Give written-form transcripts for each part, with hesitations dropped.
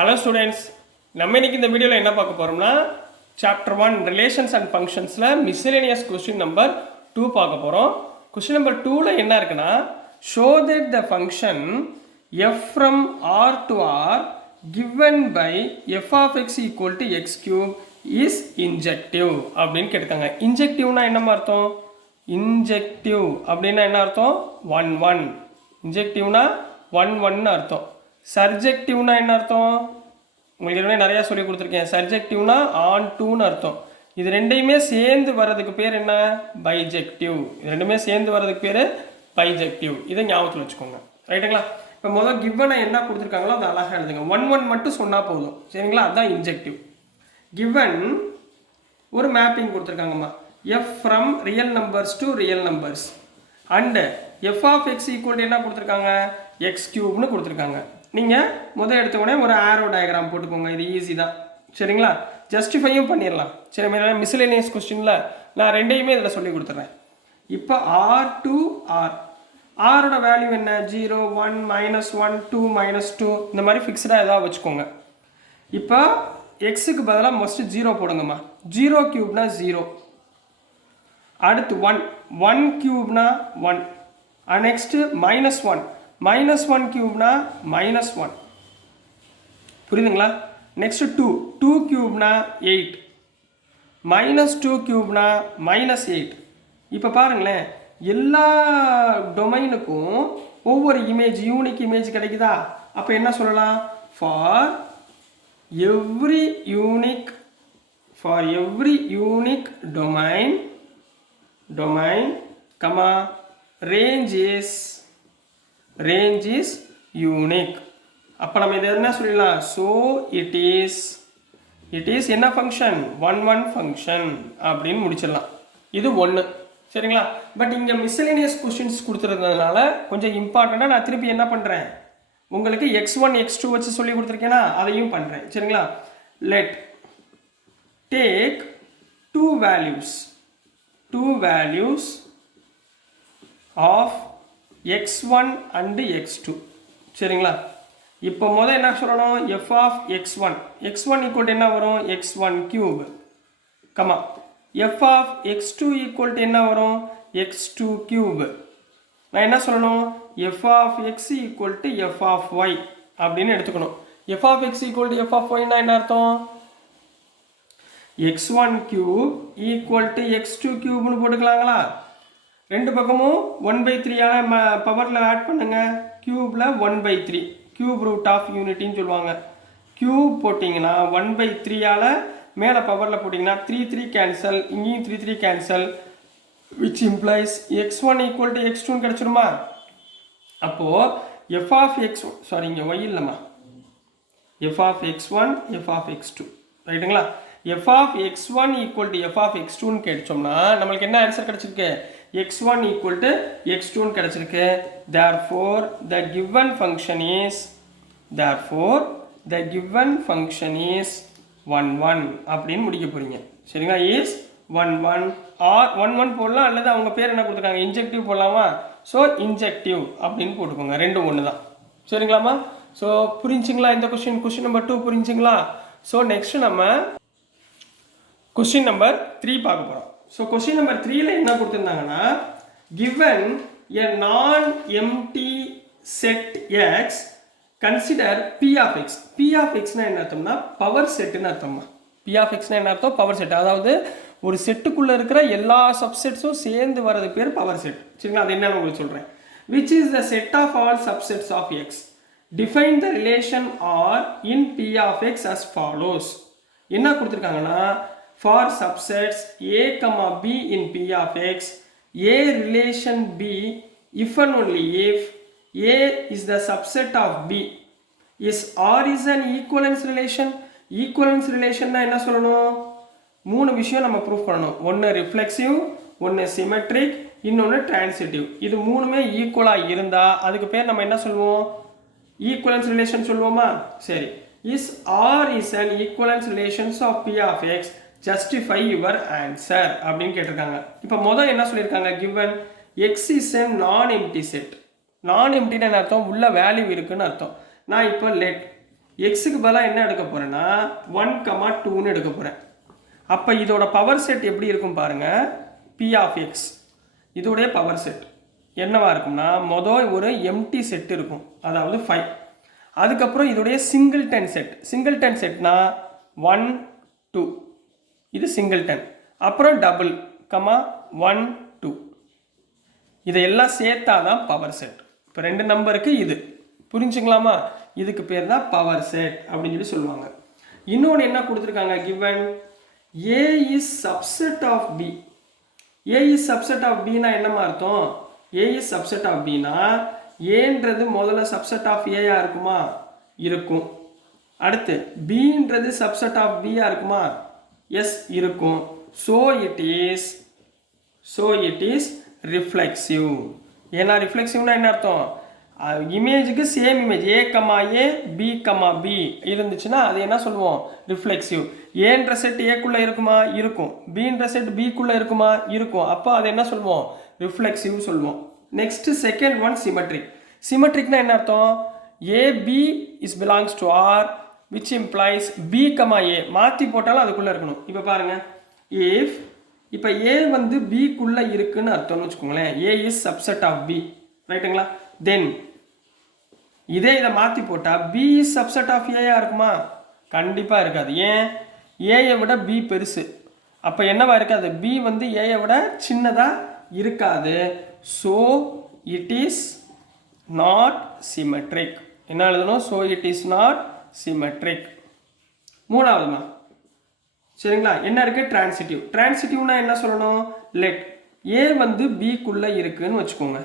Hello students, நம்ம இன்னைக்கு இந்த வீடியோவில் என்ன பார்க்க போகிறோம்னா சாப்டர் 1 ரிலேஷன்ஸ் அண்ட் ஃபங்க்ஷன்ஸில் மிஸ்செலேனியஸ் கொஸ்டின் நம்பர் 2 பார்க்க போகிறோம். கொஸ்டின் நம்பர் 2ல் என்ன இருக்குன்னா, show that the function F from R to R given by F of X equal to X cube is injective அப்படின்னு கேட்டுக்காங்க. இன்ஜெக்டிவ்னா என்ன அர்த்தம்? இன்ஜெக்டிவ் அப்படின்னா என்ன அர்த்தம்? 1 1. இன்ஜெக்டிவ்னா 1 1 அர்த்தம். சர்ஜெக்டிவ்னா என்ன அர்த்தம்? உங்களுக்கு ஏற்கனவே நிறையா சொல்லி கொடுத்துருக்கேன். சர்ஜெக்டிவ்னா ஆன் டூன்னு அர்த்தம். இது ரெண்டையுமே சேர்ந்து வர்றதுக்கு பேர் என்ன? பைஜெக்டிவ். இது ரெண்டுமே சேர்ந்து வர்றதுக்கு பேர் பைஜெக்டிவ். இதை ஞாபகத்தில் வச்சுக்கோங்க, ரைட்டுங்களா? இப்போ முதல் கிவனை என்ன கொடுத்துருக்காங்களோ அதை அழகாக எழுதுங்க. 1 1 மட்டும் சொன்னால் போதும், சரிங்களா? அதுதான் இன்ஜெக்டிவ். கிவன் ஒரு மேப்பிங் கொடுத்துருக்காங்கம்மா, F from real numbers to real numbers and F of X equal என்ன கொடுத்துருக்காங்க? எக்ஸ் கியூப்னு கொடுத்துருக்காங்க. நீங்கள் முதல் எடுத்த உடனே ஒரு ஆரோ டயக்ராம் போட்டுக்கோங்க. இது ஈஸி தான், சரிங்களா? ஜஸ்டிஃபையும் பண்ணிடலாம். சரி, மிஸ்செலேனியஸ் கொஸ்டினில் நான் ரெண்டையுமே இதில் சொல்லி கொடுத்துட்றேன். இப்போ ஆர் டு ஆர், ஆரோட வேல்யூ என்ன? 0 1 -1 2 -2 இந்த மாதிரி ஃபிக்ஸ்டாக ஏதாவது வச்சுக்கோங்க. இப்போ எக்ஸுக்கு பதிலாக மோஸ்ட் 0 போடுங்கம்மா. 0 கியூப்னா 0, அடுத்து 1 1 கியூப்னா 1, நெக்ஸ்ட்டு -1 -1 கியூப்னா -1, புரியுதுங்களா? நெக்ஸ்ட் 2 2 கியூப்னா 8, -2 கியூப்னா -8. இப்போ பாருங்களேன், எல்லா டொமைனுக்கும் ஒவ்வொரு இமேஜ், யூனிக் இமேஜ் கிடைக்குதா? அப்போ என்ன சொல்லலாம்? For every unique domain comma range is unique. அப்போ நம்ம இதை என்ன சொல்லலாம்? ஸோ இட் இஸ் என்ன ஃபங்க்ஷன்? 1 1 ஃபங்க்ஷன் அப்படின்னு முடிச்சிடலாம். இது 1, சரிங்களா? பட் இங்கே மிஸ்செலேனியஸ் கொஸ்டின்ஸ் கொடுத்துருந்ததுனால கொஞ்சம் இம்பார்ட்டண்ட்டாக நான் திருப்பி என்ன பண்ணுறேன், உங்களுக்கு x1 x2 வச்சு சொல்லி கொடுத்துருக்கேன்னா அதையும் பண்ணுறேன், சரிங்களா? Let take two values of x1 and x2, சரிங்களா? இப்போ முதல் என்ன சொல்லணும்? f of x1 equal to என்ன வரும்? x1 cube, comma f of x2 equal to என்ன வரும்? x2 cube. நான் என்ன சொல்லணும்? f of x equal to f of y அப்படின்னு எடுத்துக்கணும். f of x equal to f of y னா என்ன அர்த்தம்? x1 cube equal to x2 cube போட்டுக்கலாங்களா? ரெண்டு பக்கமும் 1/3 பவரில் ஆட் பண்ணுங்க. கியூபில் 1/3 கியூப் ரூட் ஆஃப் யூனிட்டின்னு சொல்லுவாங்க. கியூப் போட்டிங்கன்னா 1/3 மேலே பவரில் போட்டிங்கன்னா 3 3 கேன்சல், இங்கேயும் 3 3 cancel, which implies x1 equal to x2 கிடச்சிருமா? அப்போது f of x1, சாரி இங்கே y இல்லைம்மா, f of x1 f of x2, ரைட்டுங்களா? f of x1 equal to f of x2 கிடைச்சோம்னா நம்மளுக்கு என்ன ஆன்சர் கிடைச்சிருக்கு? x1 equal to x2 கிடைச்சிருக்கு. therefore the given function is 1 1 அப்படின்னு முடிக்க போறீங்க, சரிங்களா? is 1 1 or 1 1 போடலாம், அல்லது அவங்க பேர் என்ன கொடுத்துருக்காங்க? இன்ஜெக்டிவ் போடலாமா? ஸோ இன்ஜெக்டிவ் அப்படின்னு போட்டுக்கோங்க. ரெண்டும் ஒன்று தான், சரிங்களாம்மா? ஸோ புரிஞ்சுங்களா இந்த கொஸ்டின் நம்பர் 2 புரிஞ்சுங்களா? ஸோ நெக்ஸ்ட் நம்ம கொஸ்டின் நம்பர் 3 பார்க்க போகிறோம். ஸோ கொஸ்டின் நம்பர் 3ல என்ன கொடுத்துருந்தாங்கன்னா, given a non-empty set x, consider p of x. p of xனா என்ன அர்த்தம்னா பவர் செட்டுன்னு அர்த்தமா. p of xனா என்ன அர்த்தம்? Power set. அதாவது ஒரு செட்டுக்குள்ளே இருக்கிற எல்லா சப்செட்ஸும் சேர்ந்து வர்றது பேர் பவர் செட், சரிங்களா? அது என்னன்னு உங்களுக்கு சொல்கிறேன். which is the set of all subsets of x. define the relation r in p of x as follows. என்ன கொடுத்துருக்காங்கன்னா, for subsets a comma b in p of x, a relation b if and only if a is the subset of b is r is an equivalence relation. equivalence relation னா என்ன சொல்லணும்? 3 விஷயம் நம்ம proof பண்ணணும். ஒன்று reflexive, ஒன்று symmetric, இன்னொன்று transitive. இது மூணுமே ஈக்குவலாக இருந்தால் அதுக்கு பேர் நம்ம என்ன சொல்லுவோம்? ஈக்குவலன்ஸ் ரிலேஷன் சொல்லுவோமா? சரி, is r is an equivalence relations of p of x, justify your answer அப்படின்னு கேட்டிருக்காங்க. இப்போ முதல் என்ன சொல்லியிருக்காங்க? given x is a non-empty set. non-empty என்ன அர்த்தம்? உள்ள வேல்யூ இருக்குன்னு அர்த்தம். நான் இப்போ let எக்ஸுக்கு பதிலாக என்ன எடுக்க போகிறேன்னா 1,2ன்னு எடுக்க போகிறேன். அப்போ இதோட பவர் செட் எப்படி இருக்கும் பாருங்கள். பி ஆஃப் எக்ஸ் இதோடைய பவர் செட் என்னவா இருக்கும்னா ஒரு எம்டி செட் இருக்கும், அதாவது 5. அதுக்கப்புறம் இதோடைய சிங்கிள்டன் செட்னா 1 2 இது சிங்கிள்டன், அப்புறம் டபுள் 1 2 இதையெல்லாம் சேர்த்தா தான் பவர் செட். இப்போ 2 நம்பருக்கு இது புரிஞ்சுங்களாமா? இதுக்கு பேர் தான் பவர் செட் அப்படின்னு சொல்லி சொல்லுவாங்க. இன்னொன்று என்ன கொடுத்துருக்காங்க, given A is subset of B. A is subset of பின்னா என்னமா அர்த்தம்? ஏ இஸ் சப்செட் ஆஃப் பின்னா ஏன்றது முதல்ல சப்செட் ஆஃப் ஏயா இருக்குமா? இருக்கும். அடுத்து பின்றது சப்செட் ஆஃப் பியா இருக்குமா? எஸ் இருக்கும். So it is reflexive. ஏன்னா ரிஃப்ளெக்சிவ்னா என்ன அர்த்தம்? இமேஜுக்கு சேம் இமேஜ் ஏ பி இருந்துச்சுன்னா அது என்ன சொல்லுவோம்? ரிஃப்ளெக்சிவ். ஏன்ற செட் ஏக்குள்ளே இருக்குமா? இருக்கும். பின்ற செட் பிக்குள்ளே இருக்குமா? இருக்கும். அப்போ அது என்ன சொல்லுவோம்? ரிஃப்ளெக்சிவ் சொல்லுவோம். Next second one symmetric. சிமெட்ரிக்னா என்ன அர்த்தம்? AB is belongs to R which implies B A மாற்றி போட்டாலும் அதுக்குள்ளே இருக்கணும். இப்போ பாருங்கள், இப்போ ஏ வந்து பிக்குள்ளே இருக்குன்னு அர்த்தம்னு வச்சுக்கோங்களேன். ஏ இஸ் சப்செட் ஆஃப் பி, ரைட்டுங்களா? தென் இதை மாற்றி போட்டால் பி இஸ் சப்செட் ஆஃப் ஏயா இருக்குமா? கண்டிப்பாக இருக்காது. ஏன்? ஏயை விட பி பெருசு. அப்போ என்னவா இருக்காது? பி வந்து ஏயை விட சின்னதாக இருக்காது. So it is not symmetric. என்ன எழுதணும்? So it is not symmetric. மூணாவதுமா சரிங்களா? என்ன இருக்குது? டிரான்சிட்டிவ். டிரான்சிட்டிவ்னா என்ன சொல்லணும்? லெட் ஏ வந்து பிக்குள்ளே இருக்குன்னு வச்சுக்கோங்க.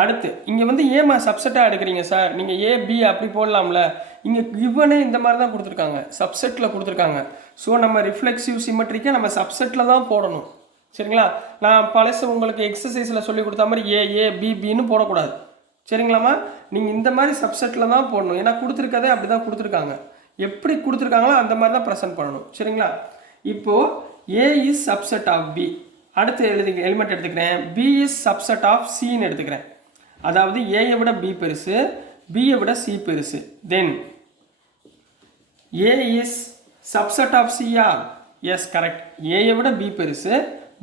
அடுத்து இங்கே வந்து ஏமா சப்செட்டாக எடுக்கிறீங்க சார், நீங்கள் ஏ பி அப்படி போடலாம்ல. இங்கே கிவனே இந்த மாதிரி தான் கொடுத்துருக்காங்க, சப்செட்டில் கொடுத்துருக்காங்க. ஸோ நம்ம ரிஃப்ளெக்சிவ் சிமெட்ரிக்கை நம்ம சப்செட்டில் தான் போடணும். சரிங்களா? நான் பழசு உங்களுக்கு எக்ஸசைஸில் சொல்லி கொடுத்த மாதிரி ஏ பின்னு போடக்கூடாது. சரிங்களாம்மா? நீங்கள் இந்த மாதிரி சப்செட்டில் தான் போடணும். ஏன்னா கொடுத்துருக்கதே அப்படி தான் கொடுத்துருக்காங்க. எப்படி கொடுத்துருக்காங்களோ அந்த மாதிரி தான் ப்ரெசென்ட் பண்ணணும். சரிங்களா? இப்போது ஏ இஸ் சப்செட் ஆஃப் பி. அடுத்து எலிமெண்ட் எடுத்துக்கிறேன். பி இஸ் சப்செட் ஆஃப் சின்னு எடுத்துக்கிறேன். அதாவது ஏயை விட பி பெருசு, பியை விட சி பெருசு. Then A is subset of சியா? Yes, correct. ஏயை விட பி பெருசு,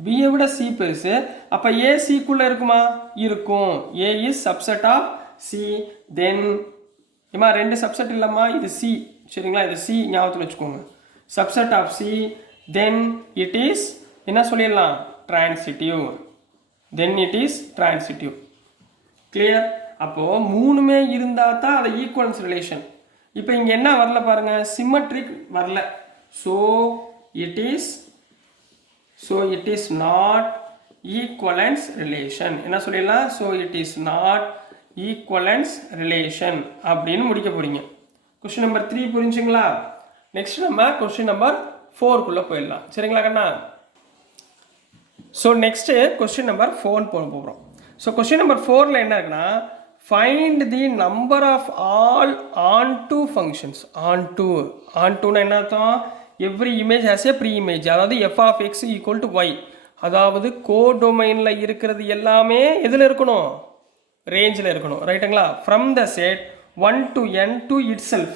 பியை விட சி பெருசு. அப்போ ஏ சிக்குள்ளே இருக்குமா? இருக்கும். ஏ இஸ் சப்செட் ஆஃப் சி. தென் ஏமா 2 சப்செட் இல்லைம்மா, இது சி. சரிங்களா? இது சி ஞாபகத்தில் வச்சுக்கோங்க. Subset of C. Then it is என்ன சொல்லிடலாம்? Transitive. Then it is transitive. Clear? அப்போது மூணுமே இருந்தால் தான் அதை ஈக்குவலன்ஸ் ரிலேஷன். இப்போ இங்கே என்ன வரல பாருங்கள், சிமெட்ரிக் வரல. So it is not equivalence relation. என்ன சொல்லிடலாம்? So it is not equivalence relation அப்படின்னு முடிக்க போகிறீங்க. கொஸ்டின் நம்பர் 3 புரிஞ்சுங்களா? நெக்ஸ்ட் நம்ம கொஸ்டின் நம்பர் 4க்குள்ளே போயிடலாம். சரிங்களா கண்ணா? ஸோ நெக்ஸ்ட்டு கொஸ்டின் நம்பர் 4 போக போகிறோம். ஸோ கொஸ்டின் நம்பர் 4ல் என்ன இருக்குன்னா, find the number of all onto functions. ஆன்டுனா என்ன அர்த்தம்? Every image has a preimage. அதாவது F of X equal to Y. அதாவது கோடொமைனில் இருக்கிறது எல்லாமே எதில் இருக்கணும்? ரேஞ்சில் இருக்கணும். ரைட்டுங்களா? From the set 1 to n to itself.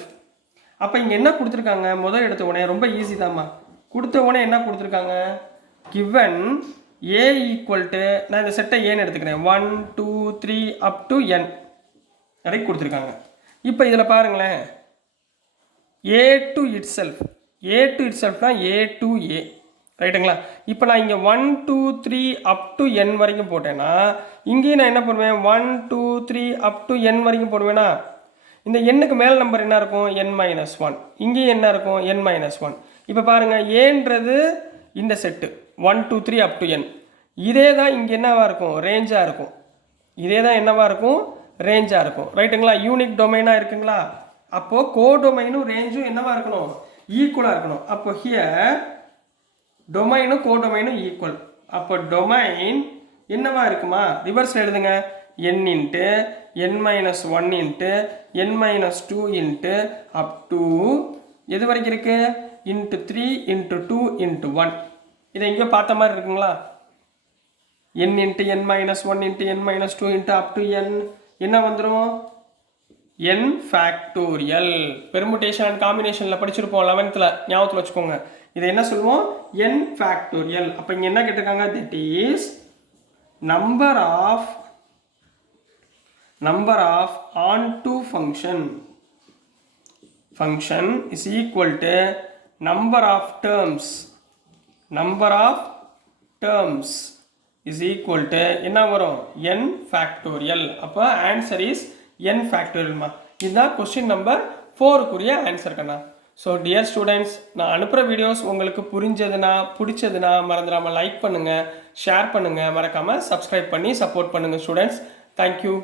அப்போ இங்கே என்ன கொடுத்துருக்காங்க? முதல் எடுத்த உடனே ரொம்ப ஈஸி தாம்மா. கொடுத்த உடனே என்ன கொடுத்துருக்காங்க? கிவன் ஏ ஈக்குவல் டு, நான் இந்த செட்டை ஏன்னு எடுத்துக்கிறேன், 1 2 3 அப் டு n வரைக்கும் கொடுத்துருக்காங்க. இப்போ இதில் பாருங்களேன், ஏ டு இட் செல்ஃப்னா ஏ டு ஏ. ரைட்டுங்களா? இப்போ நான் இங்கே 1 2 3 அப் டு n வரைக்கும் போட்டேன்னா இங்கேயும் நான் என்ன பண்ணுவேன்? 1 2 3 அப் டு n வரைக்கும் போடுவேன்னா இந்த எண்ணுக்கு மேல் நம்பர் என்ன இருக்கும்? n-1. இங்கேயும் என்ன இருக்கும்? n-1. இப்போ பாருங்கள், ஏன்றது இந்த செட்டு 1 2 3 அப் டு n. இதே தான் இங்கே என்னவாக இருக்கும்? ரேஞ்சாக இருக்கும். இதே தான் என்னவாக இருக்கும்? ரேஞ்சாக இருக்கும். ரைட்டுங்களா? யூனிக் டொமைனாக இருக்குங்களா? அப்போது கோடொமைனும் ரேஞ்சும் என்னவாக இருக்கணும்? ஈக்குவலாக இருக்கணும். அப்போ ஹியர் டொமைனும் கோடொமைனும் ஈக்குவல். அப்போ டொமைன் என்னவா இருக்குமா? ரிவர்ஸில் எழுதுங்க. n into n-1 into n-2 into up to எது வரைக்கும் இருக்கு? Into 3 into 2 into 1. இதை எங்கேயோ பார்த்த மாதிரி இருக்குங்களா? n into n-1 into n-2 into up to n என்ன வந்துடும்? n factorial. பெர்முடேஷன் அண்ட் காம்பினேஷனில் படிச்சிருப்போம் 11th ஞாபகத்தில் வச்சுக்கோங்க. இதை என்ன சொல்லுவோம்? n factorial. அப்போ இங்கே என்ன கேட்டிருக்காங்க? That is number of onto function is equal to number of terms is equal to என்ன வரும்? n factorial. அப்போ ஆன்சர் இஸ் n ஃபேக்டோரியல்மா. இதுதான் கொஸ்டின் நம்பர் 4க்குரிய ஆன்சர் கண்ணா. ஸோ டியர் ஸ்டூடெண்ட்ஸ், நான் அனுப்புகிற வீடியோஸ் உங்களுக்கு புரிஞ்சதுன்னா பிடிச்சதுன்னா மறந்துடாமல் லைக் பண்ணுங்கள், ஷேர் பண்ணுங்கள், மறக்காமல் சப்ஸ்கிரைப் பண்ணி சப்போர்ட் பண்ணுங்கள் ஸ்டூடெண்ட்ஸ். தேங்க்யூ.